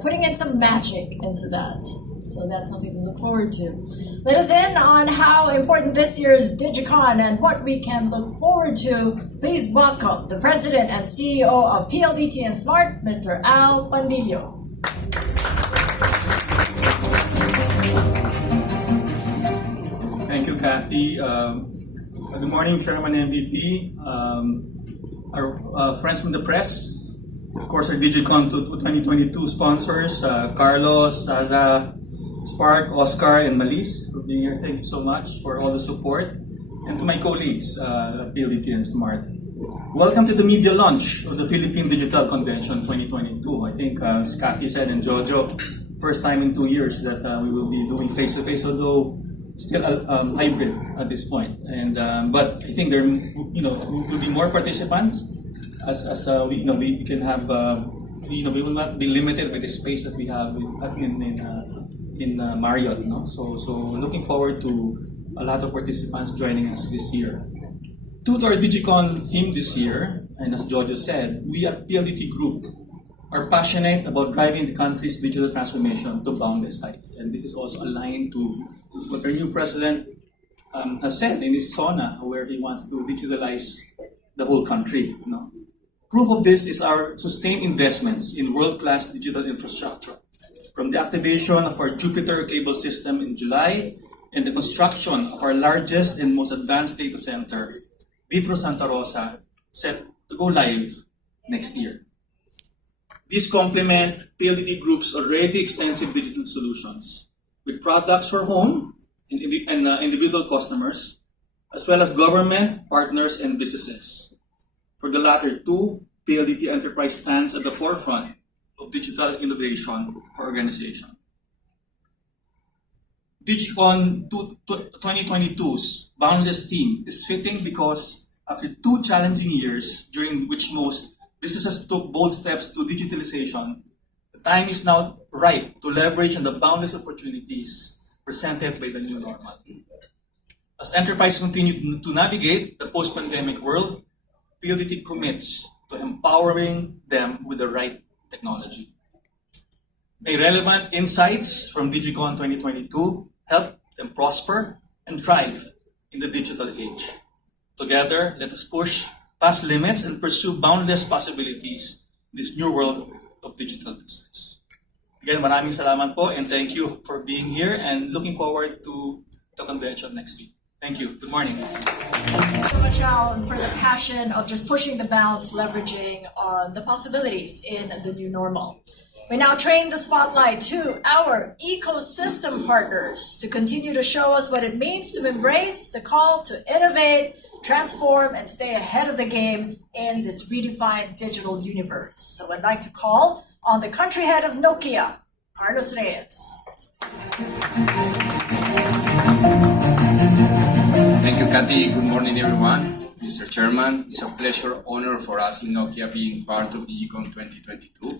and putting in some magic into that. So that's something to look forward to. Let us in on how important this year's Digicon and what we can look forward to. Please welcome the President and CEO of PLDT and Smart, Mr. Panlilio. Thank you, Kathy. Good morning, Chairman MVP, our friends from the press, of course, our Digicon 2022 sponsors, Carlos, Zaza, Spark, Oscar, and Malis for being here. Thank you so much for all the support. And to my colleagues at PLDT and Smart. Welcome to the media launch of the Philippine Digital Convention 2022. I think, as Kathy said and Jojo, first time in 2 years that we will be doing face-to-face, although still hybrid at this point. And but I think there, will be more participants as we can have, we will not be limited by the space that we have in Marriott, So looking forward to a lot of participants joining us this year. To our Digicon theme this year, and as Jojo said, we at PLDT Group are passionate about driving the country's digital transformation to boundless heights. And this is also aligned to what our new president has said in his SONA, where he wants to digitalize the whole country. Proof of this is our sustained investments in world-class digital infrastructure. From the activation of our Jupiter cable system in July and the construction of our largest and most advanced data center, Vitro Santa Rosa, set to go live next year. These complement PLDT Group's already extensive digital solutions with products for home and individual customers, as well as government, partners, and businesses. For the latter two, PLDT Enterprise stands at the forefront of digital innovation for organization. Digicon 2022's Boundless theme is fitting because after 2 challenging years during which most businesses took bold steps to digitalization, the time is now ripe to leverage on the boundless opportunities presented by the new normal. As enterprises continue to navigate the post-pandemic world, PLDT commits to empowering them with the right technology. May relevant insights from Digicon 2022 help them prosper and thrive in the digital age. Together, let us push past limits and pursue boundless possibilities in this new world of digital business. Again, maraming salamat po and thank you for being here and looking forward to the convention next week. Thank you. Good morning. Thank you so much, Al, for the passion of just pushing the bounds, leveraging on the possibilities in the new normal. We now train the spotlight to our ecosystem partners to continue to show us what it means to embrace the call to innovate, transform, and stay ahead of the game in this redefined digital universe. So I'd like to call on the country head of Nokia, Carlos Reyes. Thank you, Kathy. Good morning, everyone. Mr. Chairman, it's a pleasure, honor for us in Nokia being part of Digicon 2022.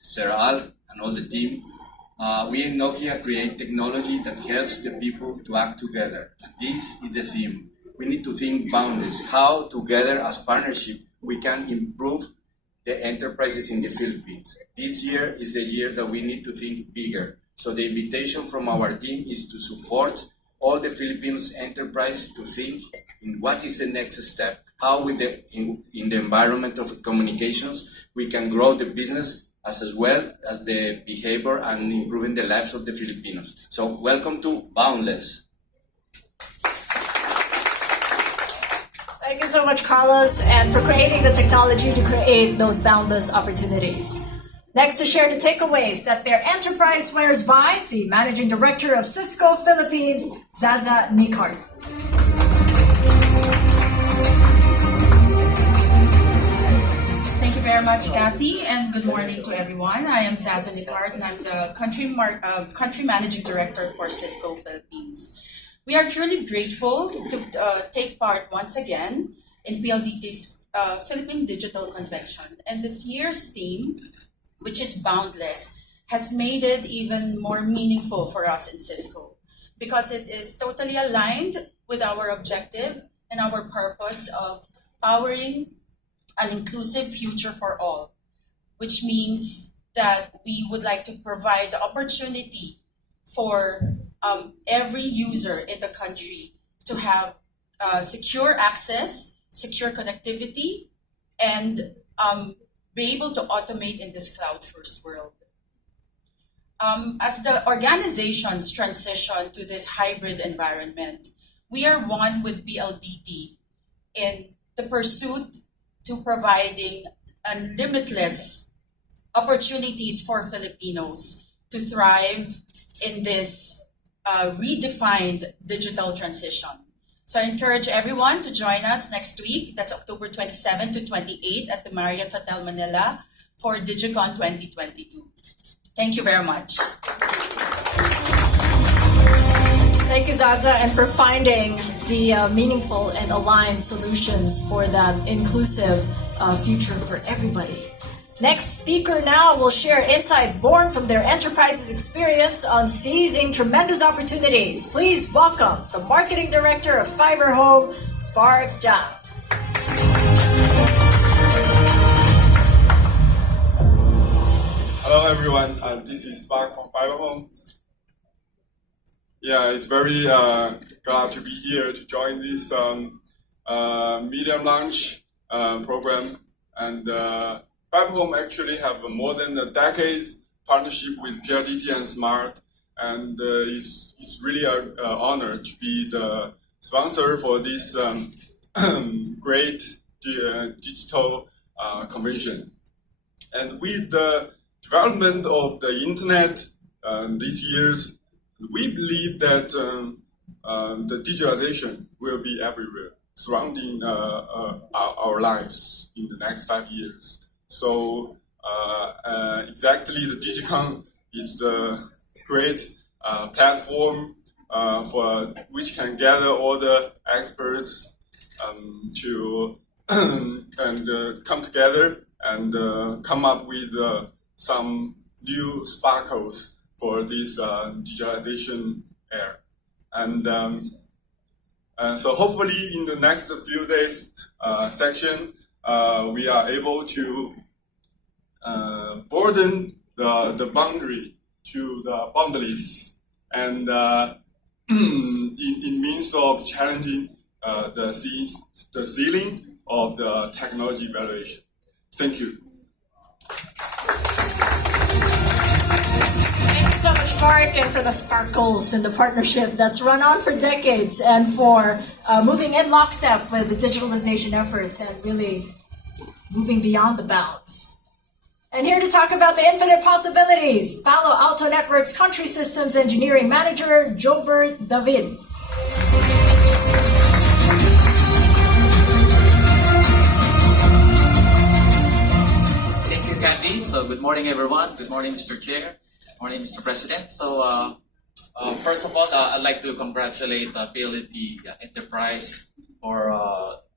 Sir Al and all the team. We in Nokia create technology that helps the people to act together. This is the theme. We need to think boundaries, how together as partnership we can improve the enterprises in the Philippines. This year is the year that we need to think bigger. So the invitation from our team is to support all the Philippines enterprise to think in what is the next step, how in the environment of communications we can grow the business as well as the behavior and improving the lives of the Filipinos. So welcome to Boundless. Thank you so much, Carlos, and for creating the technology to create those boundless opportunities. Next to share the takeaways that their enterprise swears by, the Managing Director of Cisco Philippines, Zaza Nicart. Thank you very much, Kathy, and good morning to everyone. I am Zaza Nicart, and I'm the Country Managing Director for Cisco Philippines. We are truly grateful to take part once again in PLDT's Philippine Digital Convention. And this year's theme, which is Boundless, has made it even more meaningful for us in Cisco because it is totally aligned with our objective and our purpose of powering an inclusive future for all, which means that we would like to provide the opportunity for every user in the country to have secure access, secure connectivity, and be able to automate in this cloud-first world. As the organizations transition to this hybrid environment, we are one with PLDT in the pursuit to providing limitless opportunities for Filipinos to thrive in this redefined digital transition. So I encourage everyone to join us next week. That's October 27 to 28 at the Marriott Hotel Manila for Digicon 2022. Thank you very much. Thank you, Zaza, and for finding the meaningful and aligned solutions for that inclusive future for everybody. Next speaker now will share insights born from their enterprise's experience on seizing tremendous opportunities. Please welcome the Marketing Director of Fiber Home, Spark Jam. Hello everyone, this is Spark from Fiber Home. Yeah, it's very glad to be here to join this medium launch program. And Fiber Home actually have more than a decade's partnership with PLDT and Smart, and it's really an honor to be the sponsor for this great digital convention. And with the development of the internet these years, we believe that the digitalization will be everywhere, surrounding our lives in the next 5 years. So exactly, the Digicon is the great platform for which can gather all the experts to and come together and come up with some new sparkles for this digitalization era. And so hopefully in the next few days section, we are able to broaden the boundary to the boundless, and in means of challenging the ceiling of the technology evaluation. Thank you. Thank you so much, Mark, and for the sparkles in the partnership that's run on for decades, and for moving in lockstep with the digitalization efforts and really moving beyond the bounds. And here to talk about the infinite possibilities, Palo Alto Networks Country Systems Engineering Manager, Jobert David. Thank you, Candy. So good morning, everyone. Good morning, Mr. Chair. Good morning, Mr. President. So first of all, I'd like to congratulate PLDT Enterprise for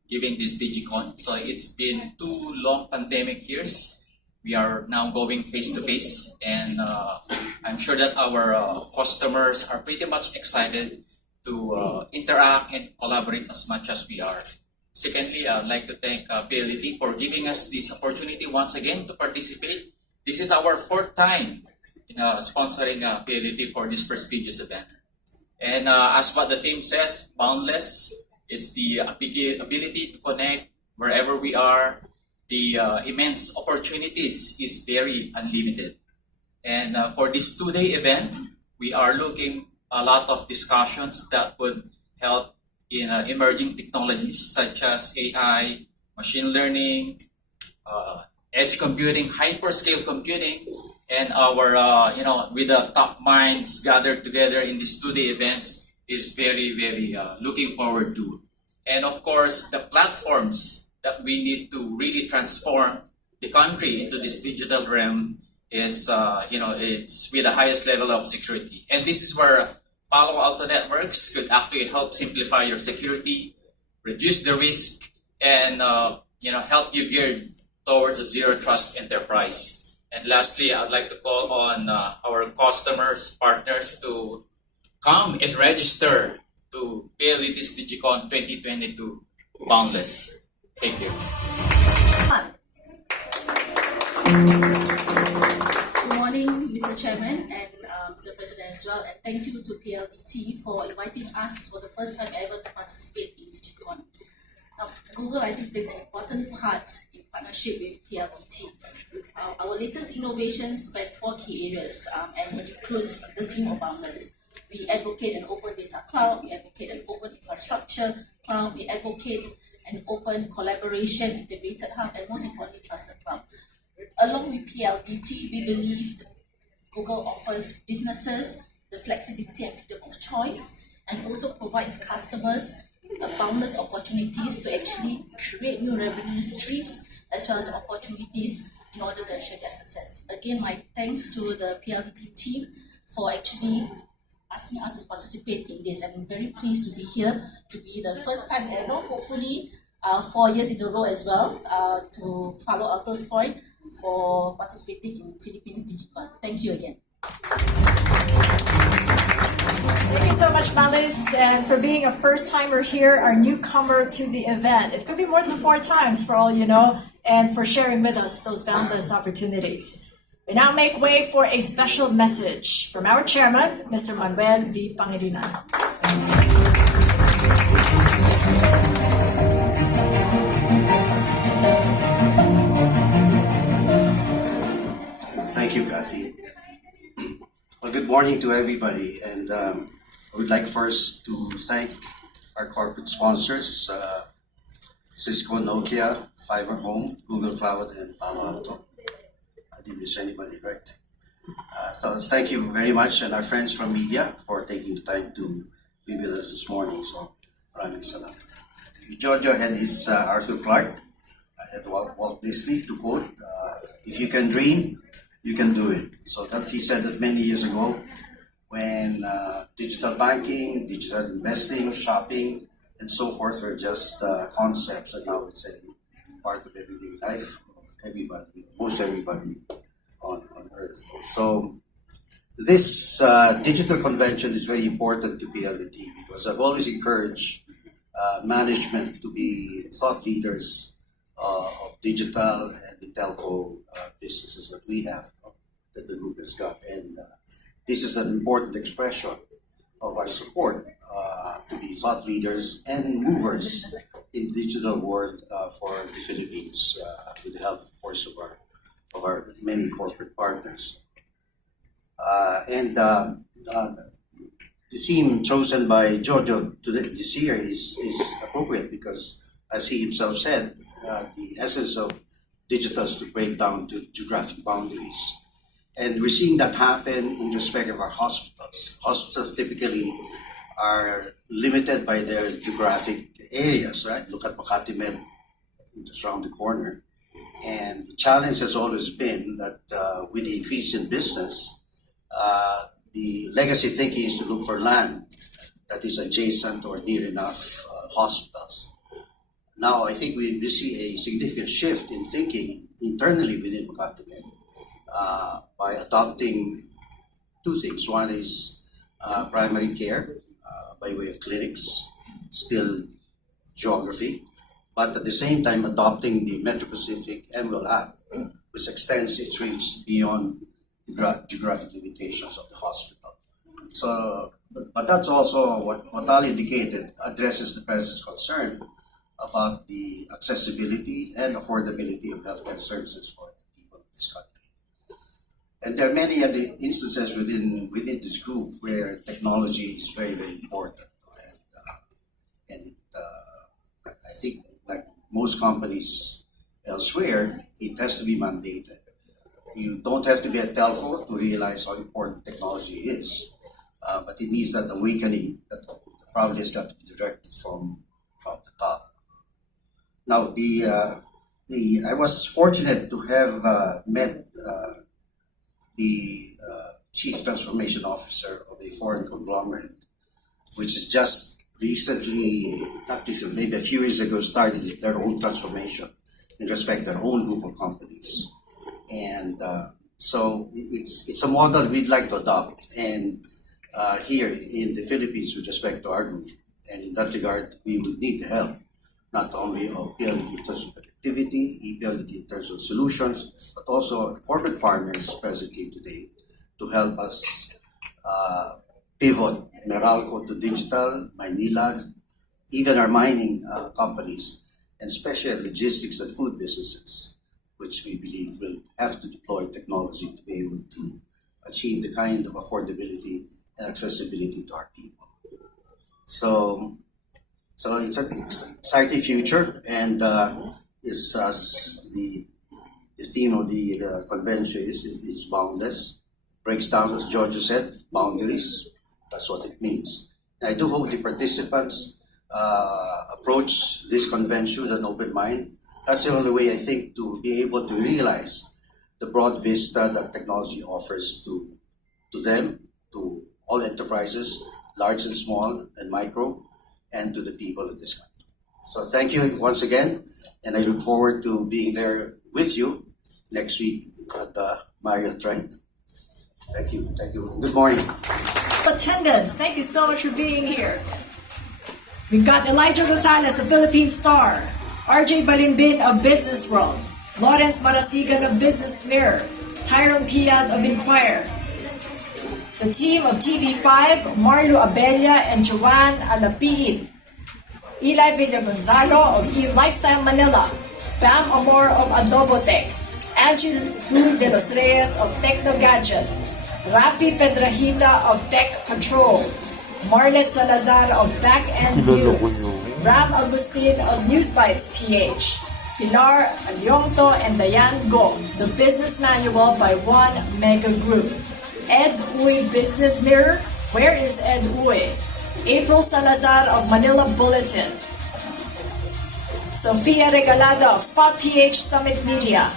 giving this Digicon. So it's been 2 long pandemic years. We are now going face-to-face, and I'm sure that our customers are pretty much excited to interact and collaborate as much as we are. Secondly, I'd like to thank PLDT for giving us this opportunity once again to participate. This is our 4th time in sponsoring PLDT for this prestigious event. And as what the theme says, boundless is the ability to connect wherever we are. The immense opportunities is very unlimited. And for this 2-day event, we are looking a lot of discussions that would help in emerging technologies such as AI, machine learning, edge computing, hyperscale computing, and our, with the top minds gathered together in these 2-day events is very, very looking forward to. And of course, the platforms that we need to really transform the country into this digital realm is, it's with the highest level of security. And this is where Palo Alto Networks could actually help simplify your security, reduce the risk, and help you gear towards a zero trust enterprise. And lastly, I'd like to call on our customers, partners to come and register to PLDT's Digicon 2022 Boundless. Thank you. Mr. Chairman and Mr. President as well, and thank you to PLDT for inviting us for the first time ever to participate in Digicon. Now, Google, I think, plays an important part in partnership with PLDT. Our latest innovations span 4 key areas, and it includes the theme of boundless. We advocate an open data cloud, we advocate an open infrastructure cloud, we advocate an open collaboration, integrated hub, and most importantly, trusted cloud. Along with PLDT, we believe that Google offers businesses the flexibility and freedom of choice, and also provides customers boundless opportunities to actually create new revenue streams, as well as opportunities in order to ensure their success. Again, my thanks to the PLDT team for actually asking us to participate in this, and I'm very pleased to be here, to be the first time ever, hopefully 4 years in a row as well, to follow Alto's point for participating in Philippines Digicon. Thank you again. Thank you so much, Malis, and for being a first-timer here, our newcomer to the event. It could be more than 4 times for all you know, and for sharing with us those boundless opportunities. We now make way for a special message from our chairman, Mr. Manuel V. Pangilinan. Thank you, Kathy. Well, good morning to everybody, and I would like first to thank our corporate sponsors, Cisco, Nokia, Fiber Home, Google Cloud, and Palo Alto. I didn't miss anybody, right? So thank you very much, and our friends from media for taking the time to be with us this morning. So, maraming salamat. Jojo had his Arthur Clarke, had Walt Disney to quote, if you can dream, you can do it. So that he said that many years ago when digital banking, digital investing, shopping, and so forth were just concepts, and now it's a part of everyday life of everybody, most everybody on earth. So this digital convention is very important to PLDT because I've always encouraged management to be thought leaders of digital and the telco businesses that we have, that the group has got. And this is an important expression of our support to be thought leaders and movers in the digital world for the Philippines, with the help, of course, of our many corporate partners. The theme chosen by Jojo this year is appropriate because, as he himself said, the essence of digital is to break down to geographic boundaries. And we're seeing that happen in respect of our hospitals. Hospitals typically are limited by their geographic areas, right? Look at Makati Med, just around the corner. And the challenge has always been that with the increase in business, the legacy thinking is to look for land that is adjacent or near enough hospitals. Now, I think we see a significant shift in thinking internally within Makati Med by adopting 2 things. One is primary care by way of clinics, still geography, but at the same time adopting the Metro Pacific MWell app, which extends its reach beyond the geographic limitations of the hospital. So, but that's also what Ali indicated, addresses the president's concern about the accessibility and affordability of healthcare services for the people of this country. And there are many other instances within this group where technology is very, very important. I think, like most companies elsewhere, it has to be mandated. You don't have to be a telco to realize how important technology is, but it needs that awakening that probably has got to be directed from the top. Now, I was fortunate to have met the Chief Transformation Officer of a foreign conglomerate, which is just recently, not recently, maybe a few years ago, started their own transformation in respect to their own group of companies. And so it's a model we'd like to adopt, and here in the Philippines with respect to our group. And in that regard, we would need the help, not only of PLDT in terms of activity, PLDT in terms of solutions, but also corporate partners presently today to help us pivot Meralco to digital, Maynilad, even our mining companies, and especially logistics and food businesses, which we believe will have to deploy technology to be able to achieve the kind of affordability and accessibility to our people. So it's an exciting future, and the theme of the convention is boundless. Breaks down, as Georgia said, boundaries. That's what it means. And I do hope the participants approach this convention with an open mind. That's the only way, I think, to be able to realize the broad vista that technology offers to them, to all enterprises, large and small and micro, and to the people of this country. So thank you once again, and I look forward to being there with you next week at the Marriott, right? Thank you. Good morning. Attendance, thank you so much for being here. We've got Elijah Rosales, a Philippine Star, RJ Balimbin of Business World, Lawrence Marasigan of Business Mirror, Tyrone Piad of Inquirer, the team of TV5, Marlo Abella and Joanne Alapiid, Eli Villagonzalo of E-Lifestyle Manila, Bam Amor of Adobotech, Angel Ruy de los Reyes of Techno Gadget, Rafi Pedrahita of Tech Control, Marlet Salazar of Back End News, Ram Agustin of Newsbites PH, Pilar Alyongto and Diane Go, The Business Manual by One Mega Group, Ed Uy Business Mirror, where is Ed Uy? April Salazar of Manila Bulletin, Sofia Regalada of Spot PH Summit Media,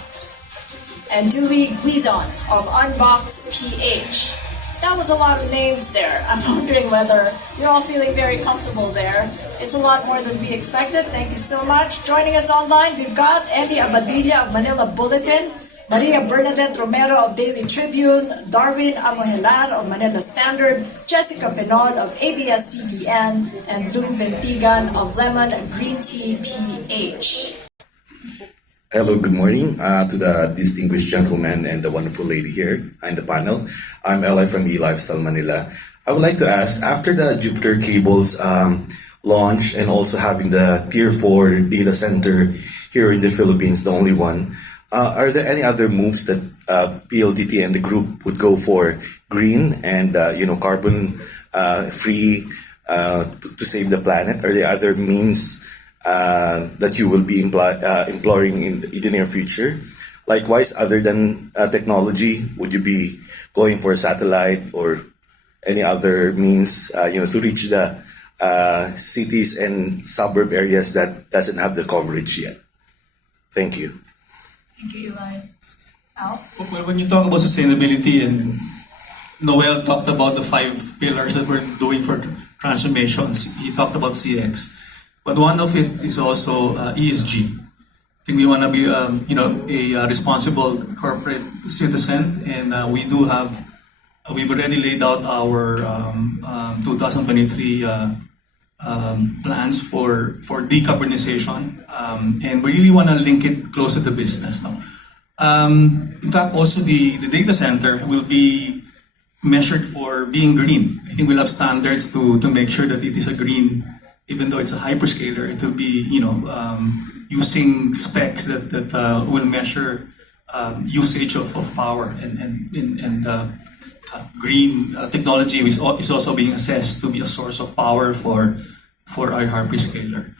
and Dewey Guizon of Unbox PH. That was a lot of names there. I'm wondering whether you're all feeling very comfortable there. It's a lot more than we expected. Thank you so much. Joining us online, we've got Eddie Abadilla of Manila Bulletin, Maria Bernadette Romero of Daily Tribune, Darwin Amohelar of Manila Standard, Jessica Finon of ABS-CBN, and Lou Ventigan of Lemon Green Tea PH. Hello, good morning to the distinguished gentleman and the wonderful lady here in the panel. I'm Eli from E-Lifestyle Manila. I would like to ask, after the Jupiter cables launch and also having the Tier 4 data center here in the Philippines, the only one, are there any other moves that PLDT and the group would go for green and carbon free to save the planet? Are there other means that you will be employing in the near future? Likewise, other than technology, would you be going for a satellite or any other means to reach the cities and suburb areas that doesn't have the coverage yet? Thank you. Thank you, Eli. Al? Well, when you talk about sustainability, and Noel talked about the 5 pillars that we're doing for transformations, he talked about CX. But one of it is also ESG. I think we want to be, a responsible corporate citizen, and we've already laid out our 2023 plans for decarbonization, and we really want to link it close to the business now. In fact, also the data center will be measured for being green. I think we'll have standards to make sure that it is a green. Even though it's a hyperscaler, it will be, using specs that will measure usage of power, and green technology is also being assessed to be a source of power for our hyperscaler.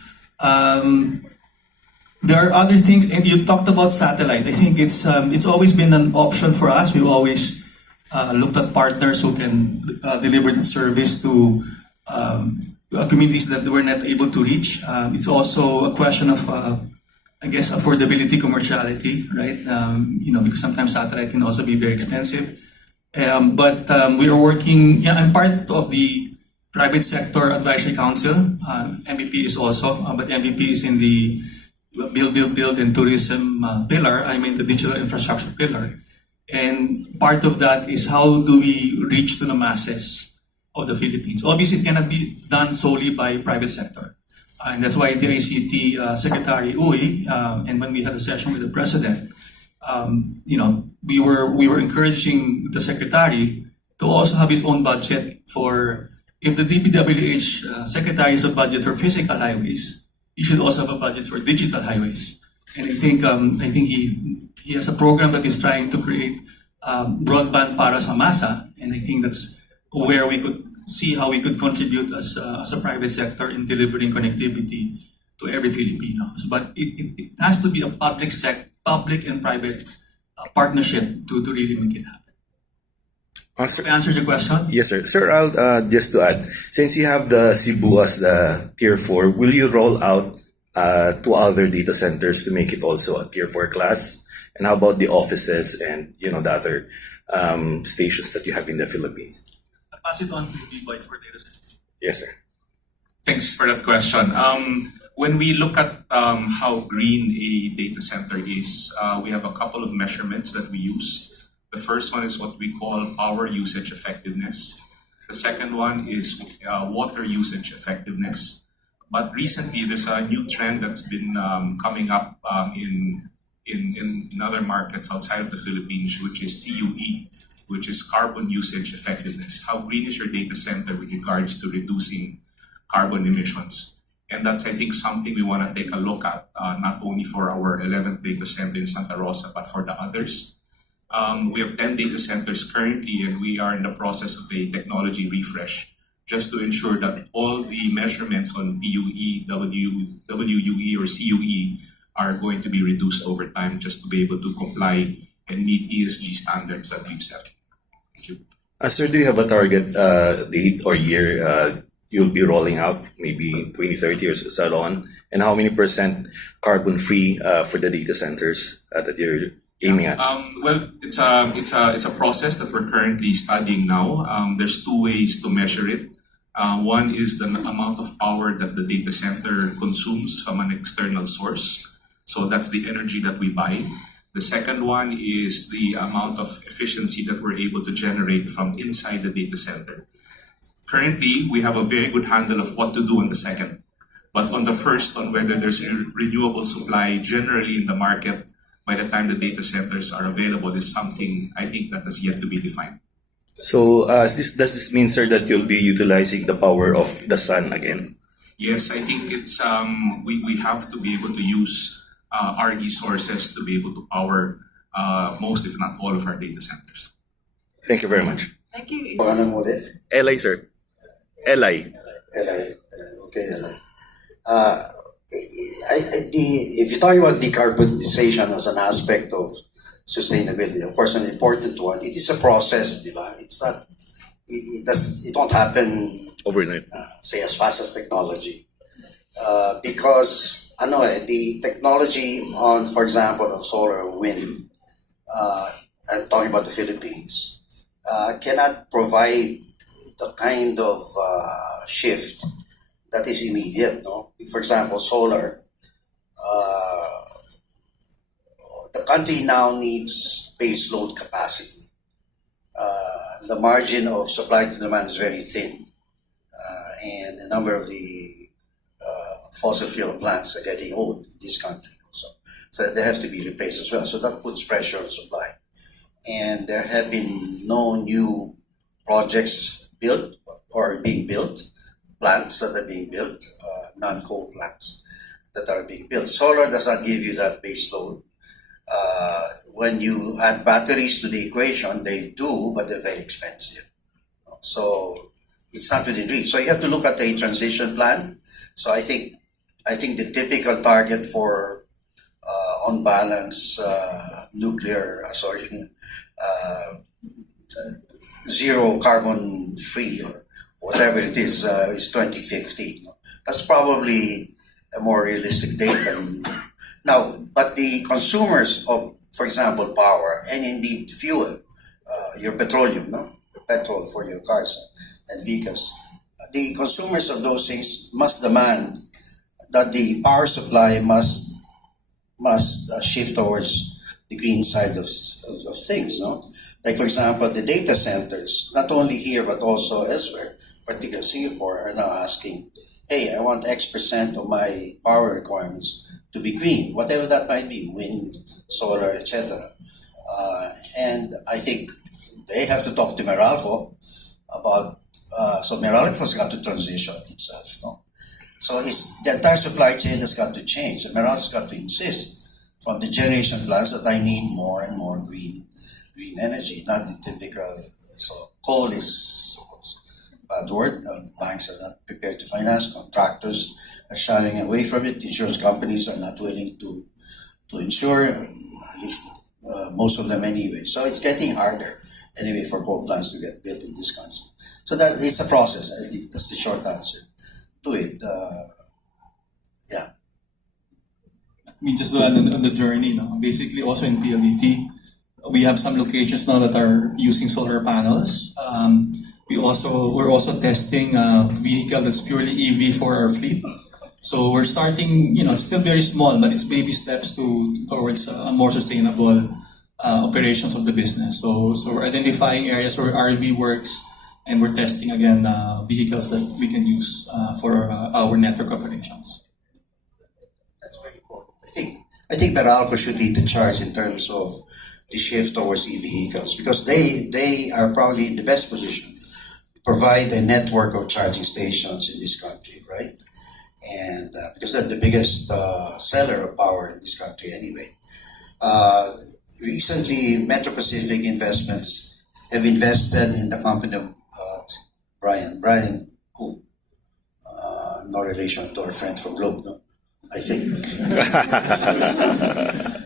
There are other things, and you talked about satellite. I think it's always been an option for us. We've always looked at partners who can deliver the service to communities that we're not able to reach. It's also a question of, affordability, commerciality, right? Because sometimes satellite can also be very expensive. But we are working, I'm part of the Private Sector Advisory Council. MVP is also, but MVP is in the build and tourism pillar. I'm in the digital infrastructure pillar. And part of that is how do we reach to the masses of the Philippines. Obviously, it cannot be done solely by private sector. And that's why the ICT Secretary Uy, and when we had a session with the President, we were encouraging the secretary to also have his own budget for, if the DPWH secretary has a budget for physical highways, he should also have a budget for digital highways. And I think he has a program that is trying to create broadband para sa masa, and I think that's where we could see how we could contribute as a private sector in delivering connectivity to every Filipino. But it has to be a public and private partnership to really make it happen. Sir, Did I answer your question? yes, sir. Sir, I'll just to add, since you have the Cebu as the Tier 4, will you roll out to other data centers to make it also a Tier 4 class? And how about the offices and the other stations that you have in the Philippines? I'll pass it on to B-Boy for data center. Yes, sir. Thanks for that question. When we look at how green a data center is, we have a couple of measurements that we use. The first one is what we call power usage effectiveness. The second one is water usage effectiveness. But recently, there's a new trend that's been coming up in other markets outside of the Philippines, which is CUE, which is carbon usage effectiveness. How green is your data center with regards to reducing carbon emissions? And that's, I think, something we want to take a look at, not only for our 11th data center in Santa Rosa, but for the others. We have 10 data centers currently, and we are in the process of a technology refresh just to ensure that all the measurements on PUE, WUE, or CUE are going to be reduced over time just to be able to comply and meet ESG standards that we've set. Thank you. Sir, do you have a target date or year you'll be rolling out, maybe 2030 or so on? And how many percent carbon free for the data centers that you're aiming at? Well, it's a process that we're currently studying now. There's two ways to measure it. One is the amount of power that the data center consumes from an external source. So that's the energy that we buy. The second one is the amount of efficiency that we're able to generate from inside the data center. Currently, we have a very good handle of what to do on the second. But on the first, on whether there's a renewable supply generally in the market by the time the data centers are available, is something I think that has yet to be defined. So does this mean, sir, that you'll be utilizing the power of the sun again? Yes, I think it's we have to be able to use RE sources to be able to power most, if not all, of our data centers. Thank you very much. Thank you. Paano mo ulit? Eli, sir. Eli. Okay, if you're talking about decarbonization as an aspect of sustainability, of course, an important one. It is a process, di ba? It's not. It won't happen Overnight. Say as fast as technology, because the technology on, for example, on solar or wind. I'm talking about the Philippines. Cannot provide the kind of shift that is immediate. No, for example, solar. The country now needs base load capacity. The margin of supply to demand is very thin, and a number of the fossil fuel plants are getting old in this country. So they have to be replaced as well. So that puts pressure on supply. And there have been no new projects built or being built, plants that are being built, non-coal plants that are being built. Solar does not give you that base load. When you add batteries to the equation, they do, but they're very expensive. So it's not within reach. So you have to look at a transition plan. So I think the typical target for on balance zero carbon free or whatever it is 2050. That's probably a more realistic date than now. But the consumers of, for example, power and indeed fuel, your petroleum, petrol for your cars and vehicles, the consumers of those things must demand that the power supply must shift towards the green side of things. Like, for example, the data centers, not only here but also elsewhere, particularly Singapore, are now asking hey, I want X% of my power requirements to be green, whatever that might be, wind, solar, etc. And I think they have to talk to Meralco about, so Meralco has got to transition itself, no? So the entire supply chain has got to change. And Meralco's got to insist from the generation plants that I need more and more green energy, not the typical. So coal is a bad word. Banks are not prepared to finance. Contractors are shying away from it. Insurance companies are not willing to insure, at least most of them anyway. So it's getting harder anyway for coal plants to get built in this country. So that it's a process. I think that's the short answer to it. Yeah. I mean, just on the journey, no? Basically also in PLDT, we have some locations now that are using solar panels. We're also testing a vehicle that's purely EV for our fleet. So we're starting, still very small, but it's baby steps towards a more sustainable operations of the business. So we're identifying areas where RV works, and we're testing again vehicles that we can use for our network operations. That's very important. I think Meralco should lead the charge in terms of the shift towards EV vehicles, because they are probably in the best position to provide a network of charging stations in this country, right? And because they're the biggest seller of power in this country anyway. Recently, Metro Pacific Investments have invested in the company of Brian Koo. No relation to our friend from Globe, no? I think.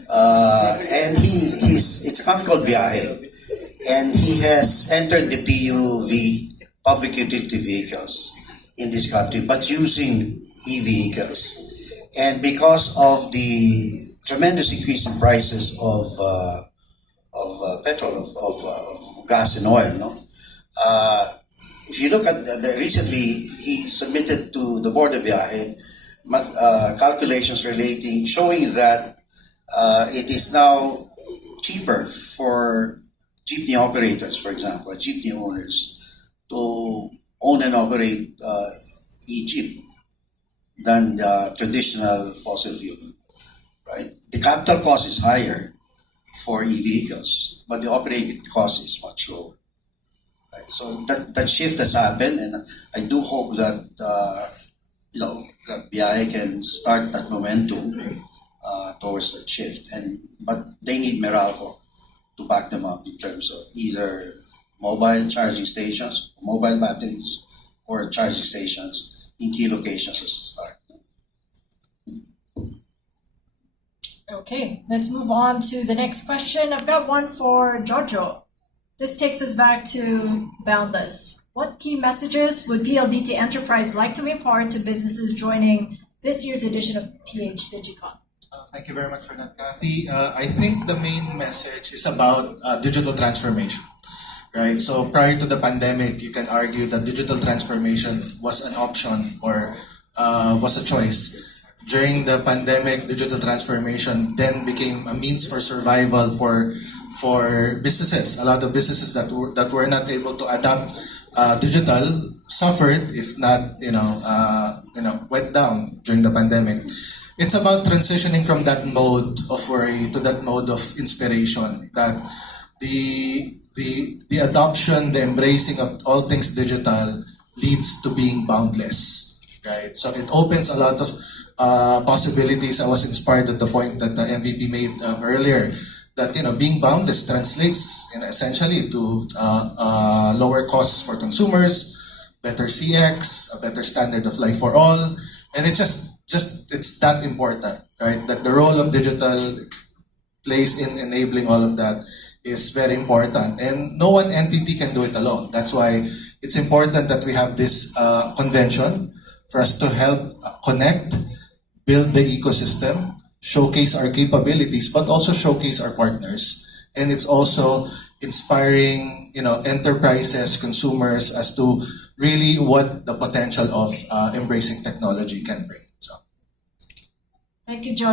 And it's a company called Biahe. And he has entered the PUV, public utility vehicles, in this country, but using e-vehicles. And because of the tremendous increase in prices of petrol, of gas and oil, no? If you look at recently, he submitted to the board of Biahe calculations showing that it is now cheaper for jeepney operators, for example, jeepney owners, to own and operate e-jeep than the traditional fossil fuel, right? The capital cost is higher for e-vehicles, but the operating cost is much lower. Right? So that shift has happened, and I do hope that that BI can start that momentum towards that shift. But they need Meralco to back them up in terms of either mobile charging stations, mobile batteries, or charging stations in key locations as a start. Okay, let's move on to the next question. I've got one for Jojo. This takes us back to boundless. What key messages would PLDT Enterprise like to impart to businesses joining this year's edition of PH Digicon? Thank you very much for that, Kathy. I think the main message is about digital transformation, right? So prior to the pandemic, you can argue that digital transformation was an option or was a choice. During the pandemic, digital transformation then became a means for survival for businesses. A lot of businesses that were not able to adapt digital suffered, if not went down during the pandemic. It's about transitioning from that mode of worry to that mode of inspiration. That the adoption, the embracing of all things digital leads to being boundless, right? So it opens a lot of possibilities. I was inspired at the point that the MVP made earlier, that being boundless translates essentially to lower costs for consumers, better CX, a better standard of life for all, and it's that important, right? That the role of digital plays in enabling all of that is very important, and no one entity can do it alone. That's why it's important that we have this convention for us to help connect, build the ecosystem, showcase our capabilities, but also showcase our partners. And it's also inspiring, enterprises, consumers as to really what the potential of embracing technology can bring. So, thank you, George.